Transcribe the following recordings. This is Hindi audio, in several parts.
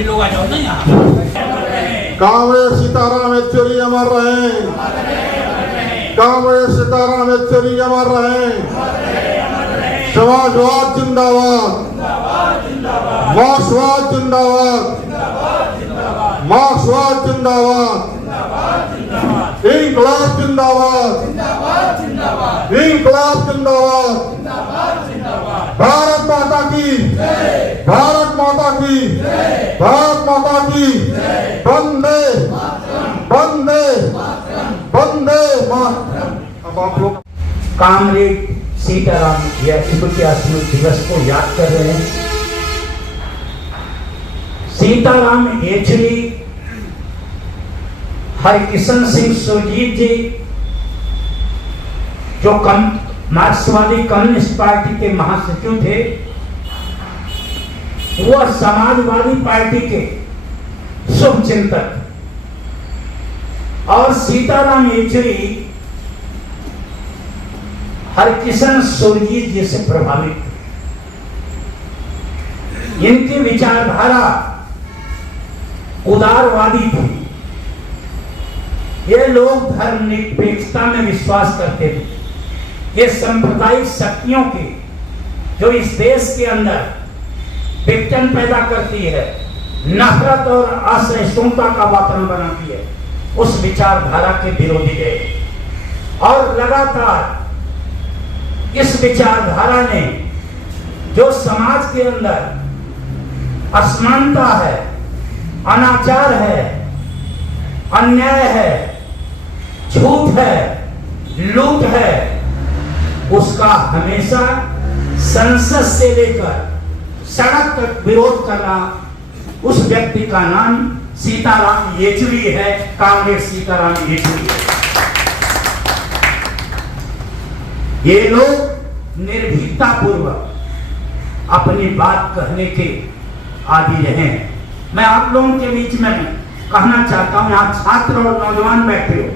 सभी लोग आ जाओ ना यहाँ। कांग्रेस सीताराम येचुरी अमर रहे, कांग्रेस सीताराम येचुरी अमर रहे, समाजवाद जिंदाबाद, मार्क्सवाद जिंदाबाद, मार्क्सवाद जिंदाबाद, इंकलाब जिंदाबाद, इंकलाब जिंदाबाद, भारत माता की, भारत माता की, भारत माता की, वंदे वंदे वंदे मातरम। अब आप लोग कामरेड सीताराम या स्मृति दिवस को याद कर रहे हैं। सीताराम येचुरी, हरकिशन सिंह सुरजीत जी जो मार्क्सवादी कम्युनिस्ट पार्टी के महासचिव थे, वह समाजवादी पार्टी के शुभचिंतक, और सीताराम येचुरी हरकिशन सुरजीत जी से प्रभावित थे। इनकी विचारधारा उदारवादी थी। ये लोग धर्मनिरपेक्षता में विश्वास करते थे। ये सांप्रदायिक शक्तियों की जो इस देश के अंदर विघटन पैदा करती है, नफरत और असहिष्णुता का वातावरण बनाती है, उस विचारधारा के विरोधी रहे। और लगातार इस विचारधारा ने जो समाज के अंदर असमानता है, अनाचार है, अन्याय है, झूठ है, लूट है, उसका हमेशा संसद से लेकर सड़क तक विरोध करना, उस व्यक्ति का नाम सीताराम येचुरी है, कांग्रेस सीताराम येचुरी है। ये लोग निर्भीकता पूर्वक अपनी बात कहने के आदि रहे हैं। मैं आप लोगों के बीच में कहना चाहता हूं, यहाँ छात्र और नौजवान बैठे हो,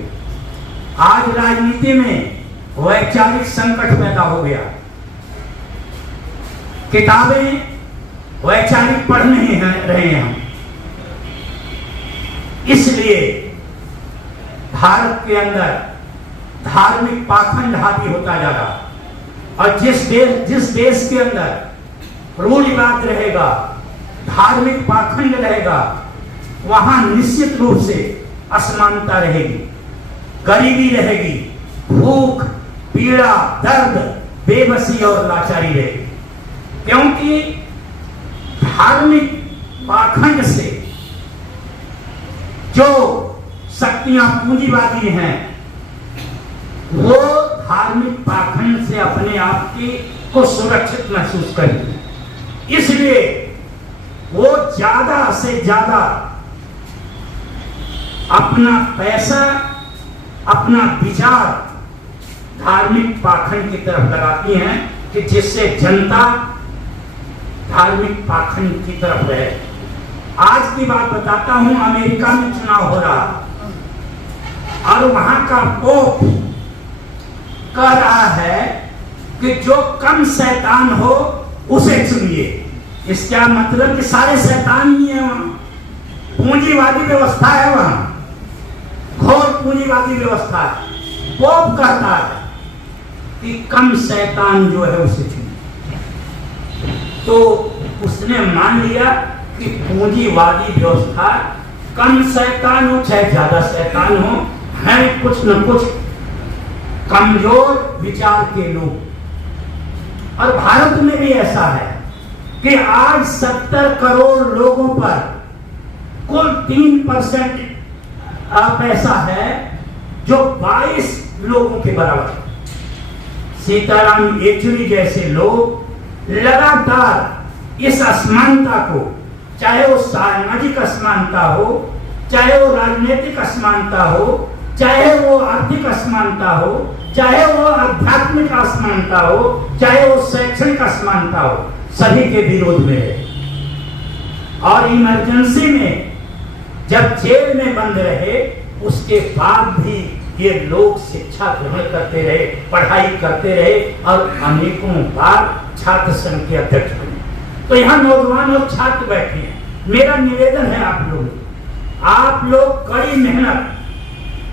आज राजनीति में वैचारिक संकट पैदा हो गया। किताबें वैचारिक पढ़ नहीं रहे हैं हम, इसलिए भारत के अंदर धार्मिक पाखंड हावी होता जा रहा। और जिस देश के अंदर रूढ़िवाद रहेगा, धार्मिक पाखंड रहेगा, वहां निश्चित रूप से असमानता रहेगी, गरीबी रहेगी, भूख, पीड़ा, दर्द, बेबसी और लाचारी रहेगी। क्योंकि धार्मिक पाखंड से जो शक्तियां पूंजीवादी हैं, वो धार्मिक पाखंड से अपने आप को सुरक्षित महसूस करेंगे। इसलिए वो ज्यादा से ज्यादा अपना पैसा, अपना विचार धार्मिक पाखंड की तरफ लगाती हैं कि जिससे जनता धार्मिक पाखंड की तरफ रहे। आज की बात बताता हूं, अमेरिका में चुनाव हो रहा और वहां का पोप कह रहा है कि जो कम शैतान हो उसे चुनिए। इसका मतलब कि सारे शैतान ही है वहां, पूंजीवादी व्यवस्था है वहां, घोर पूंजीवादी व्यवस्था है। पोप कहता है कि कम शैतान जो है उसे चुनिए। तो उसने मान लिया कि पूंजीवादी व्यवस्था, कम शैतान हो चाहे ज्यादा शैतान हो, है कुछ न कुछ कमजोर विचार के लोग। और भारत में भी ऐसा है कि आज 70 करोड़ लोगों पर कुल 3% पैसा है, जो 22 लोगों के बराबर है। सीताराम येचुरी जैसे लोग लगातार इस असमानता को, चाहे वो सामाजिक असमानता हो, चाहे वो राजनीतिक असमानता हो, चाहे वो आर्थिक असमानता हो, चाहे वो आध्यात्मिक असमानता हो, चाहे वो शैक्षणिक असमानता हो, सभी के विरोध में है। और इमरजेंसी में जब जेल में बंद रहे, उसके बाद भी ये लोग शिक्षा ग्रहण करते रहे, पढ़ाई करते रहे और अनेकों बार छात्र संघ के अध्यक्ष बने। तो यहाँ नौजवान और छात्र बैठे हैं, मेरा निवेदन है आप लोग कड़ी मेहनत,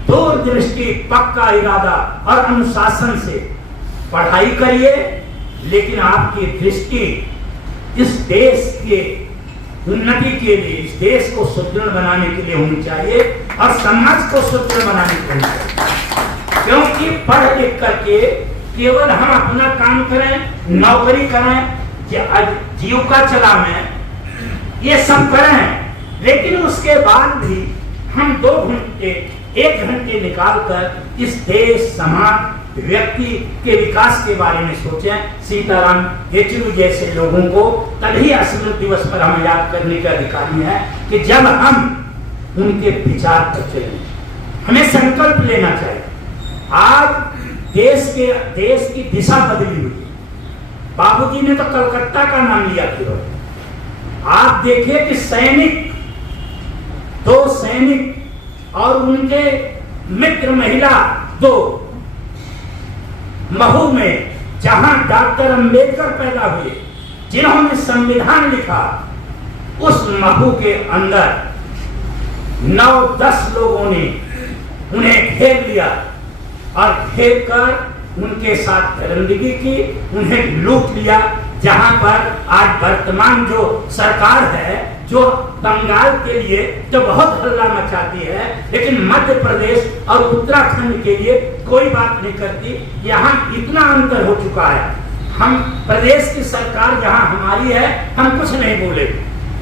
दूरदृष्टि, पक्का इरादा और अनुशासन से पढ़ाई करिए, लेकिन आपकी दृष्टि इस देश के उन्नति के लिए, इस देश को सुदृढ़ बनाने के लिए होनी चाहिए और समाज को सुदृढ़ बनाने के लिए होनी चाहिए। क्योंकि पढ़ लिख करके केवल हम अपना काम करें, नौकरी करें, जीविका चलाएं, ये सब करें, लेकिन उसके बाद भी हम 2 घंटे 1 घंटे निकालकर इस देश, समाज, व्यक्ति के विकास के बारे में सोचें। सीताराम येचुरी जैसे लोगों को तभी स्मृति दिवस पर हम याद करने के अधिकारी हैं कि जब हम उनके विचार पर चलें। हमें संकल्प लेना चाहिए। आज देश की दिशा बदली हुई। बाबूजी ने तो कलकत्ता का नाम लिया केवल। आप देखिए कि सैनिक, 2 सैनिक और उनके मित्र महिला 2 महू में, जहां डॉक्टर अंबेडकर पैदा हुए, जिन्होंने संविधान लिखा, उस महू के अंदर 9-10 लोगों ने उन्हें घेर लिया और घेर कर उनके साथ दरिंदगी की, उन्हें लूट लिया। जहां पर आज वर्तमान जो सरकार है, जो बंगाल के लिए तो बहुत हल्ला मचाती है, लेकिन मध्य प्रदेश और उत्तराखंड के लिए कोई बात नहीं करती। यहाँ इतना अंतर हो चुका है। हम प्रदेश की सरकार जहाँ हमारी है, हम कुछ नहीं बोले,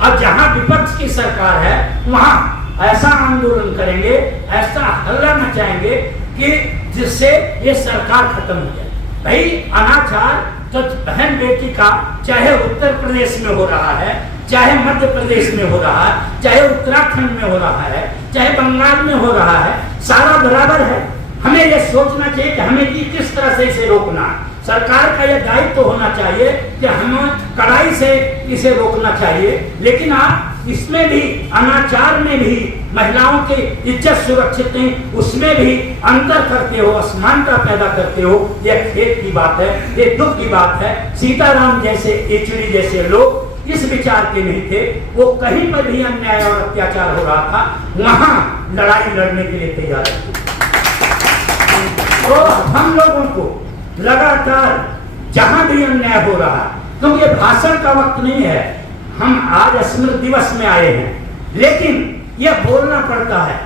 और जहाँ विपक्ष की सरकार है वहाँ ऐसा आंदोलन करेंगे, ऐसा हल्ला मचाएंगे कि जिससे ये सरकार खत्म हो जाए। भाई अनाचार तो बहन बेटी का, चाहे उत्तर प्रदेश में हो रहा है, चाहे मध्य प्रदेश में हो रहा है, चाहे उत्तराखंड में हो रहा है, चाहे बंगाल में हो रहा है, सारा बराबर है। हमें यह सोचना चाहिए कि हमें किस तरह से इसे रोकना है। सरकार का यह दायित्व तो होना चाहिए कि हमें कड़ाई से इसे रोकना चाहिए, लेकिन आप इसमें भी, अनाचार में भी महिलाओं की इज्जत सुरक्षित नहीं, उसमें भी अंतर करते हो, असमानता पैदा करते हो। यह खेद की बात है, ये दुख की बात है। सीताराम जैसे, येचुरी जैसे लोग इस विचार के नहीं थे। वो कहीं पर भी अन्याय और अत्याचार हो रहा था, वहां लड़ाई लड़ने के लिए तैयार थे। तो हम लोगों को लगातार जहां भी अन्याय हो रहा है, क्योंकि भाषण का वक्त नहीं है, हम आज स्मृति दिवस में आए हैं, लेकिन यह बोलना पड़ता है,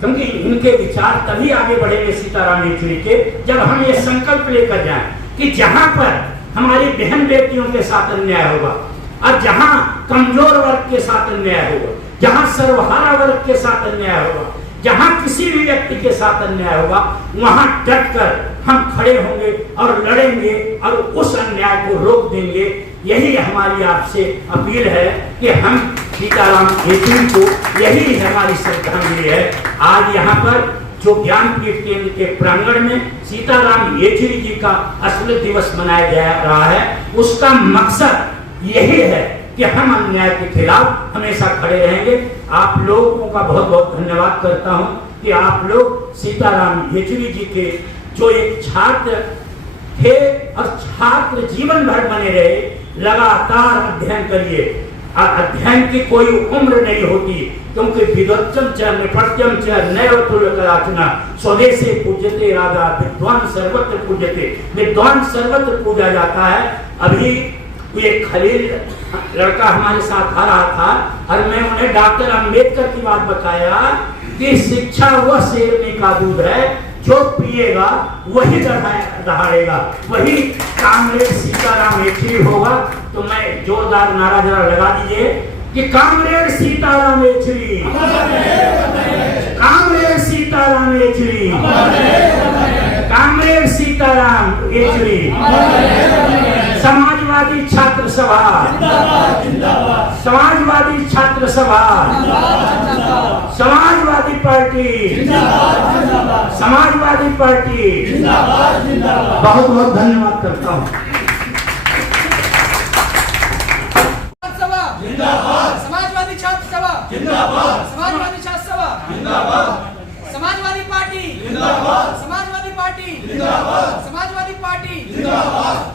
क्योंकि इनके विचार तभी आगे बढ़ेंगे सीताराम येचुरी के, जब हम ये संकल्प लेकर जाएं कि जहां पर हमारी बहन बेटियों के साथ अन्याय होगा, और जहां कमजोर वर्ग के साथ अन्याय होगा, जहां सर्वहारा वर्ग के साथ अन्याय होगा, जहां किसी भी व्यक्ति के साथ अन्याय होगा, वहां डटकर हम खड़े होंगे और लड़ेंगे और उस अन्याय को रोक देंगे। यही हमारी आपसे अपील है कि हम सीताराम येचुरी को, यही हमारी श्रद्धांजलि है। आज यहाँ पर जो ज्ञानपीठ केंद्र के प्रांगण में सीताराम येचुरी जी का स्मृति दिवस मनाया जा रहा है, उसका मकसद यही है कि हम अन्याय के खिलाफ हमेशा खड़े रहेंगे। आप लोगों का बहुत बहुत धन्यवाद करता हूं कि आप लोग सीताराम येचुरी जी के जो एक छात्र थे और छात्र जीवन भर बने रहे, लगातार अध्ययन करिए। अध्ययन की कोई उम्र नहीं होती, क्योंकि विद्वत्सम च निपत्यम च नैव तुल्यकलाचना स्वदेशे पूज्यते राजा विद्वान सर्वत्र पूज्यते। विद्वान सर्वत्र पूजा जाता है। अभी ये खलील लड़का हमारे साथ आ रहा था और मैं उन्हें डॉक्टर अंबेडकर की बात बताया कि शिक्षा वह शेरनी का दूध है जो पिएगा वही दहाड़ेगा, वही कामरेड सीताराम येचुरी होगा। तो मैं जोरदार नारा जरा लगा दीजिए कि comrade Sitaram Yechury, comrade Sitaram Yechury, comrade Sitaram Yechury. Samajwadi छात्र सभा, समाजवादी छात्र सभा, समाजवादी पार्टी, समाजवादी पार्टी। बहुत बहुत धन्यवाद करता हूँ। समाजवादी छात्र सभा जिंदाबाद, समाजवादी छात्र सभा जिंदाबाद, समाजवादी पार्टी जिंदाबाद, समाजवादी पार्टी जिंदाबाद, समाजवादी पार्टी जिंदाबाद,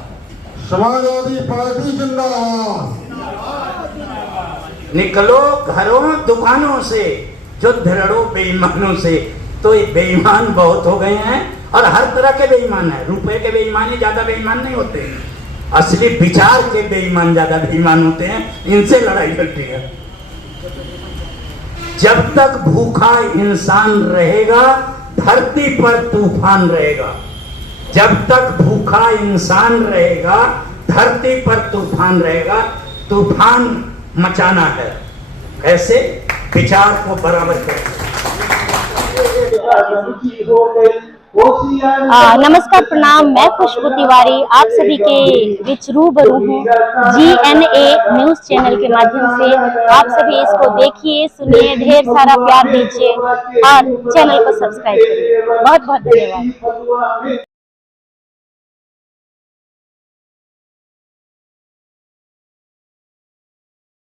समाजवादी पार्टी जिंदाबाद। निकलो घरों दुकानों से, जो धड़ो बेईमानों से। तो ये बेईमान बहुत हो गए हैं, और हर तरह के बेईमान है। रुपए के बेईमान ही ज्यादा बेईमान नहीं होते हैं, असली विचार के बेईमान ज्यादा बेईमान होते हैं, इनसे लड़ाई चलती है। जब तक भूखा इंसान रहेगा धरती पर तूफान रहेगा। जब तक भूखा इंसान रहेगा धरती पर तूफान रहेगा। तूफान मचाना है, कैसे? विचार को बराबर करें। नमस्कार, प्रणाम। मैं खुशबू तिवारी आप सभी के बीच रूबरू हूँ GNA न्यूज चैनल के माध्यम से। आप सभी इसको देखिए, सुनिए, ढेर सारा प्यार दीजिए और चैनल को सब्सक्राइब करिए। बहुत बहुत धन्यवाद।